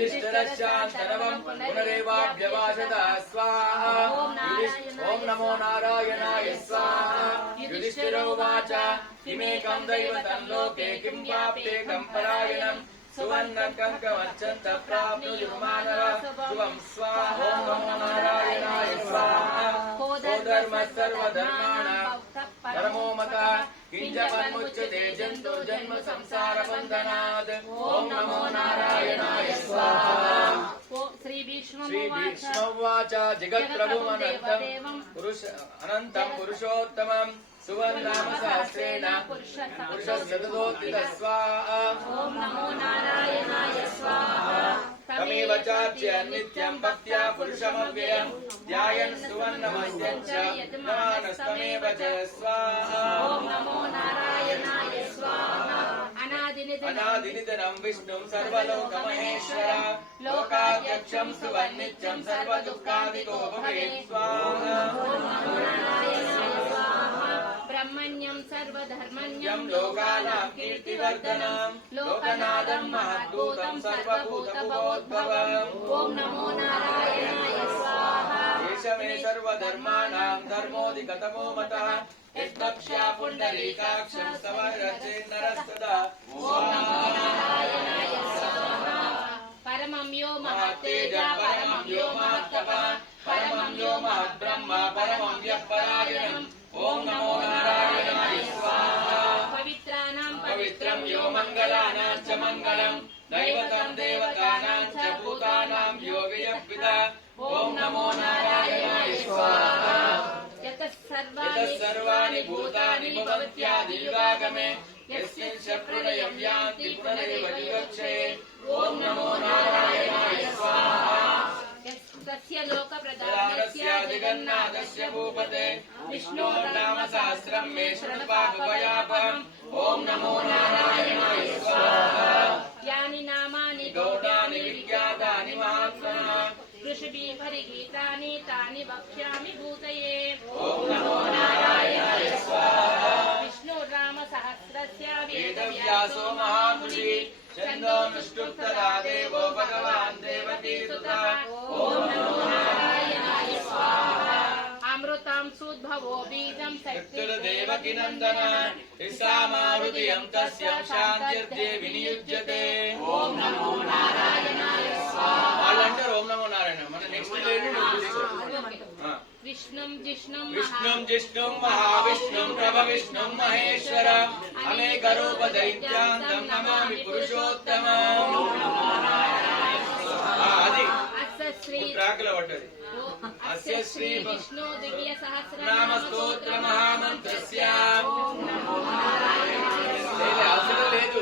युधिष्ठिरश्चान्तरवं पुनरेवाभ्यवासत स्वाहा ॐ नमो नारायणाय स्वाहा युधिष्ठिरोवाच किमेकं दैवतं लोके किं वाप्येकं परायणम् सुवर्णकङ्कमर्चन्त प्राप्नुयुर्मानवः शुभं स्वाहा ॐ नमो नारायणाय स्वाहा धर्मः सर्वधर्माणां परमो मतः किञ्चमन्मुच्यते जन्तुर्जन्म संसारबन्धनात् ॐ नमो नारायणाय स्वाहा श्रीभीष्मोवाच जगत्प्रभुमनन्तं पुरुषोत्तमम् सुवर्णाम सहस्रेण पुरुषस्य ततोत्थितः स्वाहा ॐ नमो नारायणाय स्वाहा तमेव चार्च्य नित्यं भक्त्या पुरुषमव्ययम् ध्यायन् सुवर्णमस्यं च यजमानस्तमेव च स्वाहा ॐ नमो नारायणाय स्वाहा अनादिनिधनं विष्णुं सर्वलोकमहेश्वरं लोकाध्यक्षं सुवर्णित्यं सर्वदुःखादिको भवेत् स्वाहा ॐ नमो नारायणाय स्वाहा ब्रह्मण्यं सर्वधर्मण्यं लोकानां कीर्तिवर्धनं लोकनाथं महद्भूतं सर्वभूतभवोद्भवम् ॐ नमो नारायणाय स्वाहा एष मे सर्वधर्माणां धर्मोऽधिगतमो मतः यद्भक्ष्या पुण्डरीकाक्षं समरचेन्नरस्तदा ॐ नमो नारायणाय स्वाहा परमं यो महत्तेजा परमं यो महत्तपः परमं यो महद्ब्रह्म परमं यः परायणम् ॐ नमो नारायणाय स्वाहा पवित्राणां पवित्रं यो मङ्गलानां च मङ्गलम् दैवतं देवतानां च भूतानां यो व्ययः ॐ नमो नारायणाय स्वाहा यतः सर्वाणि भूतानि भवत्यादियुगागमे यस्मिन् च प्रलयं यान्ति पुनरेव विवक्षये ॐ नमो नारायणाय स्वाहा तस्य लोकप्रदानस्य जगन्नाथस्य भूपते विष्णोर्नाम सहस्रं मे शृणुपापयापहम् ॐ नमो नारायणाय स्वाहा यानि नामानि गौणानि विख्यातानि महात्मनः ऋषिभिः परिगीतानि तानि वक्ष्यामि भूतये ॐ नमो नारायणाय स्वाहा विष्णुर्नाम सहस्रस्य वेदव्यासो महामुनिः छन्दोनुष्टुप्तदा देवो भगवान् देवकीसुतः ॐ नमो नारायणाय स्वाहा अमृतं सुद्भवो बीजं शक्तिर्देवकीनन्दन ईशामाहृदयं तस्य शान्त्यर्थे विनियुज्यते ॐ नमो नारायणाय स्वाहा వాళ్ళంటారు ఓం నమో నారాయణ మన నెక్స్ట్ విష్ణుం జిష్ణుం మహావిష్ణుం ప్రభవిష్ణుం మహేశ్వరం అనేకరూప దైత్యాంతం నమామి పురుషోత్తమం అది ప్రాకలో పడ్డది అస్య శ్రీ విష్ణు దివ్య సహస్రనామ స్తోత్ర మహామంత్రస్య అవసరం లేదు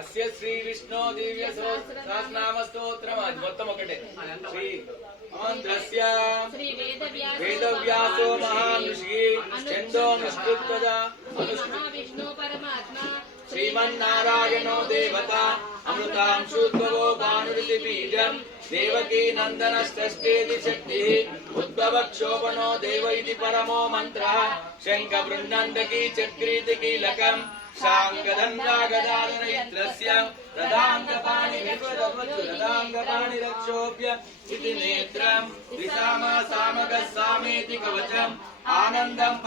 అస్య శ్రీ విష్ణు దివ్య సహస్రనామ స్తోత్రం అది మొత్తం ఒకటే శ్రీ మంత్రస్య వేదవ్యాసో మహానుషిః ఛందోనుష్ఠుప్తదా విష్ణు పరమాత్మా శ్రీమన్నారాయణో దేవత అమృతాంశుద్భవో భానురితి బీజం దేవకీ నందనష్టేది శక్తి ఉద్భవక్షోభనో దేవ ఇది పరమో మంత్ర శంఖ బృందండకీ చక్రీతి కీలకం शाङ्गदन्नागदाधरयत्रस्य रदाङ्गपाणि रक्षोभ्य इति नेत्रम् त्रिसामा सामगः सामेति कवचम् आनन्दम्